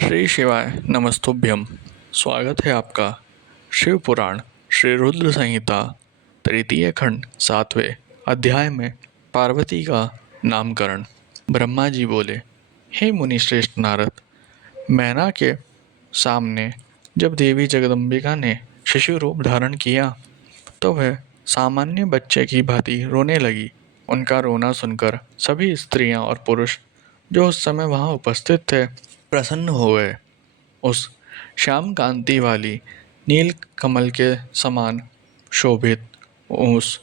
श्री शिवाय नमस्तुभ्यम। स्वागत है आपका शिव पुराण श्री रुद्र संहिता तृतीय खंड 7वें अध्याय में पार्वती का नामकरण। ब्रह्मा जी बोले, हे मुनि श्रेष्ठ नारद, मैना के सामने जब देवी जगदम्बिका ने शिशु रूप धारण किया तो वह सामान्य बच्चे की भांति रोने लगी। उनका रोना सुनकर सभी स्त्रियां और पुरुष जो उस समय वहां उपस्थित थे प्रसन्न हो गए। उस श्याम कांति वाली नील कमल के समान शोभित उस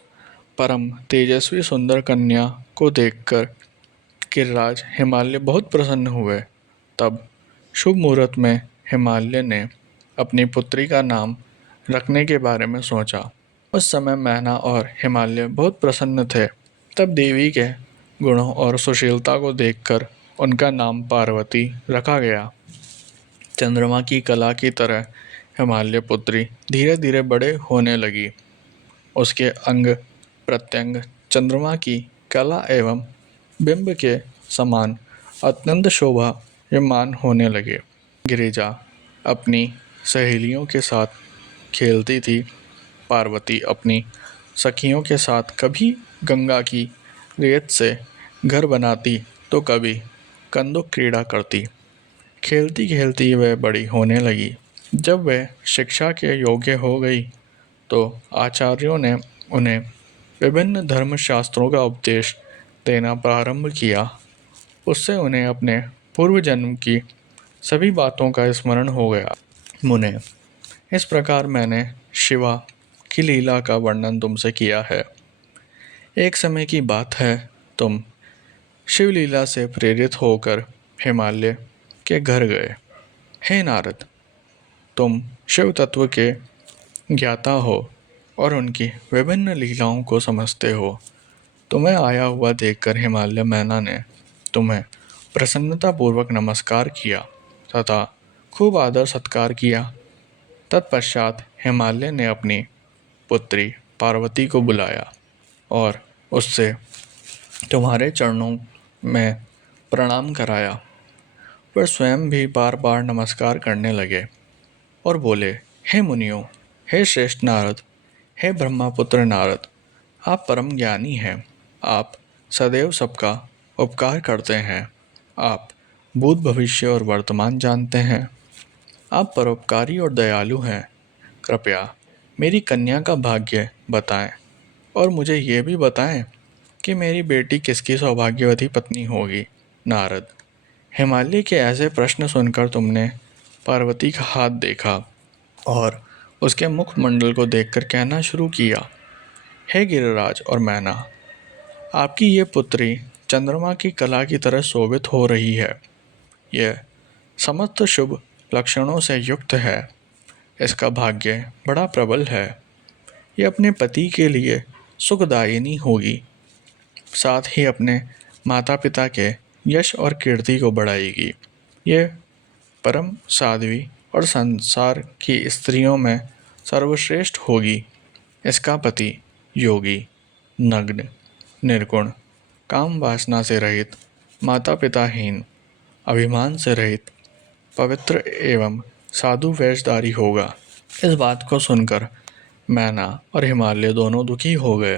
परम तेजस्वी सुंदर कन्या को देखकर गिरिराज हिमालय बहुत प्रसन्न हुए। तब शुभ मुहूर्त में हिमालय ने अपनी पुत्री का नाम रखने के बारे में सोचा। उस समय मैना और हिमालय बहुत प्रसन्न थे। तब देवी के गुणों और सुशीलता को देखकर उनका नाम पार्वती रखा गया। चंद्रमा की कला की तरह हिमालय पुत्री धीरे धीरे बड़े होने लगी। उसके अंग प्रत्यंग चंद्रमा की कला एवं बिंब के समान अत्यंत शोभायमान होने लगे। गिरिजा अपनी सहेलियों के साथ खेलती थी। पार्वती अपनी सखियों के साथ कभी गंगा की रेत से घर बनाती तो कभी कंदुक क्रीड़ा करती। खेलती खेलती वह बड़ी होने लगी। जब वह शिक्षा के योग्य हो गई तो आचार्यों ने उन्हें विभिन्न धर्मशास्त्रों का उपदेश देना प्रारंभ किया। उससे उन्हें अपने पूर्व जन्म की सभी बातों का स्मरण हो गया। मुने, इस प्रकार मैंने शिवा की लीला का वर्णन तुमसे किया है। एक समय की बात है, तुम शिवलीला से प्रेरित होकर हिमालय के घर गए। हे नारद, तुम शिव तत्व के ज्ञाता हो और उनकी विभिन्न लीलाओं को समझते हो। तुम्हें आया हुआ देखकर हिमालय मैना ने तुम्हें प्रसन्नतापूर्वक नमस्कार किया तथा खूब आदर सत्कार किया। तत्पश्चात हिमालय ने अपनी पुत्री पार्वती को बुलाया और उससे तुम्हारे चरणों में प्रणाम कराया। वह स्वयं भी बार बार नमस्कार करने लगे और बोले, हे मुनियों, हे श्रेष्ठ नारद, हे ब्रह्मपुत्र नारद, आप परम ज्ञानी हैं। आप सदैव सबका उपकार करते हैं। आप भूत भविष्य और वर्तमान जानते हैं। आप परोपकारी और दयालु हैं। कृपया मेरी कन्या का भाग्य बताएं और मुझे ये भी बताएं कि मेरी बेटी किसकी सौभाग्यवती पत्नी होगी। नारद, हिमालय के ऐसे प्रश्न सुनकर तुमने पार्वती का हाथ देखा और उसके मुखमंडल को देखकर कहना शुरू किया, हे गिरिराज और मैना, आपकी ये पुत्री चंद्रमा की कला की तरह शोभित हो रही है। यह समस्त शुभ लक्षणों से युक्त है। इसका भाग्य बड़ा प्रबल है। यह अपने पति के लिए सुखदायिनी होगी, साथ ही अपने माता पिता के यश और कीर्ति को बढ़ाएगी। यह परम साध्वी और संसार की स्त्रियों में सर्वश्रेष्ठ होगी। इसका पति योगी, नग्न, निर्गुण, काम वासना से रहित, माता पिताहीन, अभिमान से रहित, पवित्र एवं साधु वेशधारी होगा। इस बात को सुनकर मैना और हिमालय दोनों दुखी हो गए।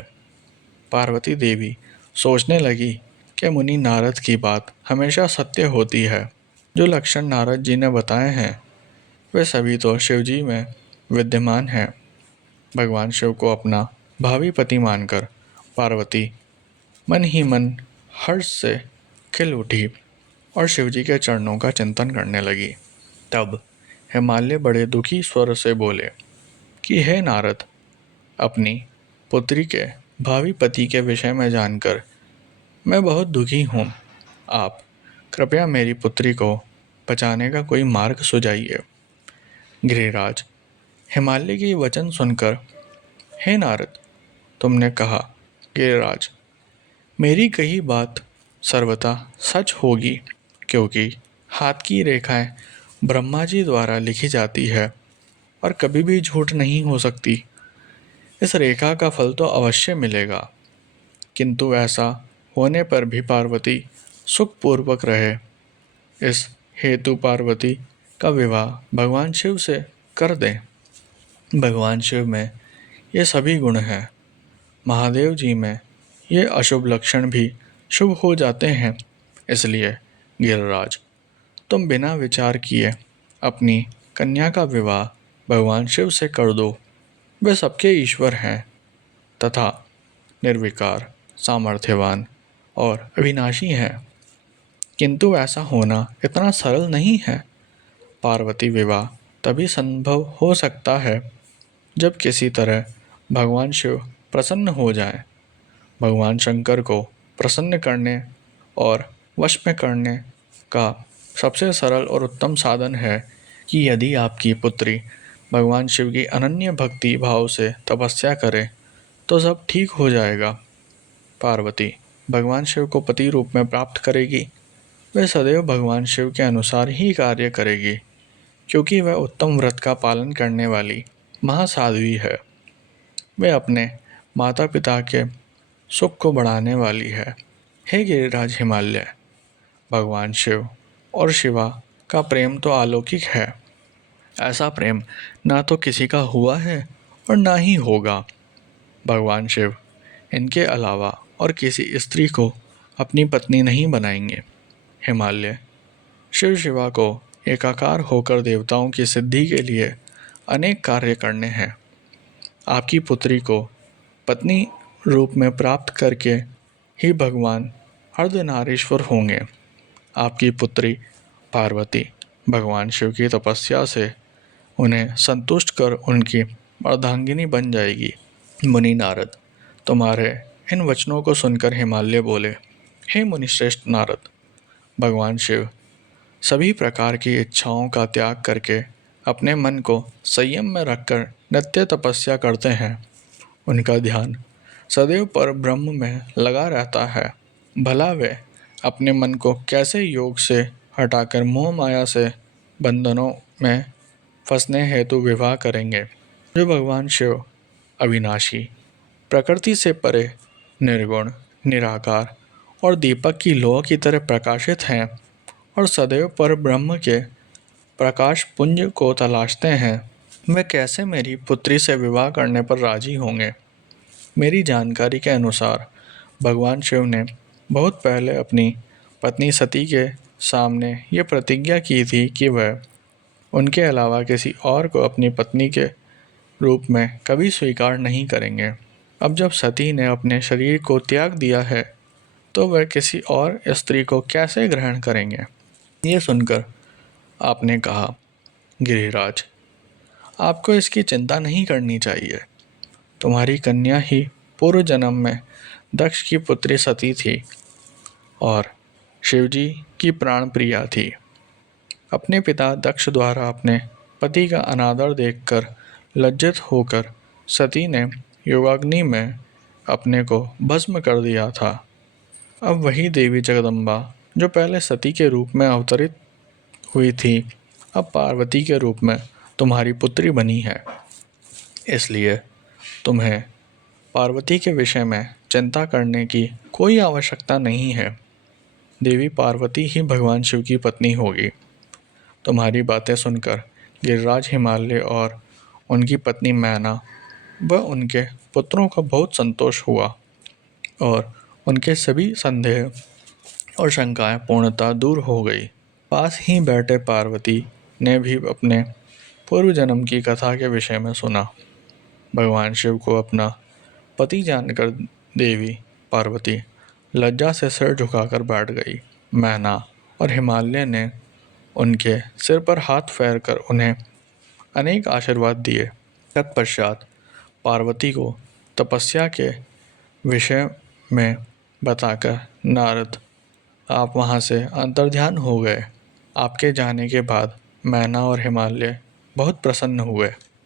पार्वती देवी सोचने लगी कि मुनि नारद की बात हमेशा सत्य होती है। जो लक्षण नारद जी ने बताए हैं वे सभी तो शिव जी में विद्यमान हैं। भगवान शिव को अपना भावी पति मानकर पार्वती मन ही मन हर्ष से खिल उठी और शिव जी के चरणों का चिंतन करने लगी। तब हिमालय बड़े दुखी स्वर से बोले कि हे नारद, अपनी पुत्री के भावी पति के विषय में जानकर मैं बहुत दुखी हूँ। आप कृपया मेरी पुत्री को बचाने का कोई मार्ग सुझाइए। गिरिराज हिमालय की वचन सुनकर, हे नारद, तुमने कहा, गिरिराज, मेरी कही बात सर्वथा सच होगी, क्योंकि हाथ की रेखाएं ब्रह्मा जी द्वारा लिखी जाती है और कभी भी झूठ नहीं हो सकती। इस रेखा का फल तो अवश्य मिलेगा, किंतु ऐसा होने पर भी पार्वती सुखपूर्वक रहे, इस हेतु पार्वती का विवाह भगवान शिव से कर दें। भगवान शिव में ये सभी गुण हैं। महादेव जी में ये अशुभ लक्षण भी शुभ हो जाते हैं। इसलिए गिरिराज, तुम बिना विचार किए अपनी कन्या का विवाह भगवान शिव से कर दो। वे सबके ईश्वर हैं तथा निर्विकार, सामर्थ्यवान और अविनाशी हैं। किंतु ऐसा होना इतना सरल नहीं है। पार्वती विवाह तभी संभव हो सकता है जब किसी तरह भगवान शिव प्रसन्न हो जाए। भगवान शंकर को प्रसन्न करने और वश में करने का सबसे सरल और उत्तम साधन है कि यदि आपकी पुत्री भगवान शिव की अनन्य भक्ति भाव से तपस्या करे तो सब ठीक हो जाएगा। पार्वती भगवान शिव को पति रूप में प्राप्त करेगी। वह सदैव भगवान शिव के अनुसार ही कार्य करेगी, क्योंकि वह उत्तम व्रत का पालन करने वाली महासाध्वी है। वह अपने माता पिता के सुख को बढ़ाने वाली है। हे गिरिराज हिमालय, भगवान शिव और शिवा का प्रेम तो अलौकिक है। ऐसा प्रेम ना तो किसी का हुआ है और ना ही होगा। भगवान शिव इनके अलावा और किसी स्त्री को अपनी पत्नी नहीं बनाएंगे। हिमालय, शिव शिवा को एकाकार होकर देवताओं की सिद्धि के लिए अनेक कार्य करने हैं। आपकी पुत्री को पत्नी रूप में प्राप्त करके ही भगवान अर्धनारीश्वर होंगे। आपकी पुत्री पार्वती भगवान शिव की तपस्या से उन्हें संतुष्ट कर उनकी अर्धांगिनी बन जाएगी। मुनि नारद, तुम्हारे इन वचनों को सुनकर हिमालय बोले, हे मुनिश्रेष्ठ नारद, भगवान शिव सभी प्रकार की इच्छाओं का त्याग करके अपने मन को संयम में रखकर नित्य तपस्या करते हैं। उनका ध्यान सदैव पर ब्रह्म में लगा रहता है। भला वे अपने मन को कैसे योग से हटाकर मोह माया से बंधनों में फंसने हेतु विवाह करेंगे। जो भगवान शिव अविनाशी, प्रकृति से परे, निर्गुण, निराकार और दीपक की लौ की तरह प्रकाशित हैं और सदैव पर ब्रह्म के प्रकाश पुंज को तलाशते हैं, वे कैसे मेरी पुत्री से विवाह करने पर राजी होंगे। मेरी जानकारी के अनुसार भगवान शिव ने बहुत पहले अपनी पत्नी सती के सामने ये प्रतिज्ञा की थी कि वह उनके अलावा किसी और को अपनी पत्नी के रूप में कभी स्वीकार नहीं करेंगे। अब जब सती ने अपने शरीर को त्याग दिया है तो वह किसी और स्त्री को कैसे ग्रहण करेंगे। ये सुनकर आपने कहा, गिरिराज, आपको इसकी चिंता नहीं करनी चाहिए। तुम्हारी कन्या ही पूर्व जन्म में दक्ष की पुत्री सती थी और शिवजी की प्राण प्रिया थी। अपने पिता दक्ष द्वारा अपने पति का अनादर देखकर लज्जित होकर सती ने योगाग्नि में अपने को भस्म कर दिया था। अब वही देवी जगदम्बा जो पहले सती के रूप में अवतरित हुई थी, अब पार्वती के रूप में तुम्हारी पुत्री बनी है। इसलिए तुम्हें पार्वती के विषय में चिंता करने की कोई आवश्यकता नहीं है। देवी पार्वती ही भगवान शिव की पत्नी होगी। तुम्हारी बातें सुनकर गिरिराज हिमालय और उनकी पत्नी मैना व उनके पुत्रों का बहुत संतोष हुआ और उनके सभी संदेह और शंकाएं पूर्णतः दूर हो गई। पास ही बैठे पार्वती ने भी अपने पूर्व जन्म की कथा के विषय में सुना। भगवान शिव को अपना पति जानकर देवी पार्वती लज्जा से सिर झुकाकर बैठ गई। मैना और हिमालय ने उनके सिर पर हाथ फेरकर उन्हें अनेक आशीर्वाद दिए। तत्पश्चात पार्वती को तपस्या के विषय में बताकर नारद आप वहाँ से अंतर्ध्यान हो गए। आपके जाने के बाद मैना और हिमालय बहुत प्रसन्न हुए।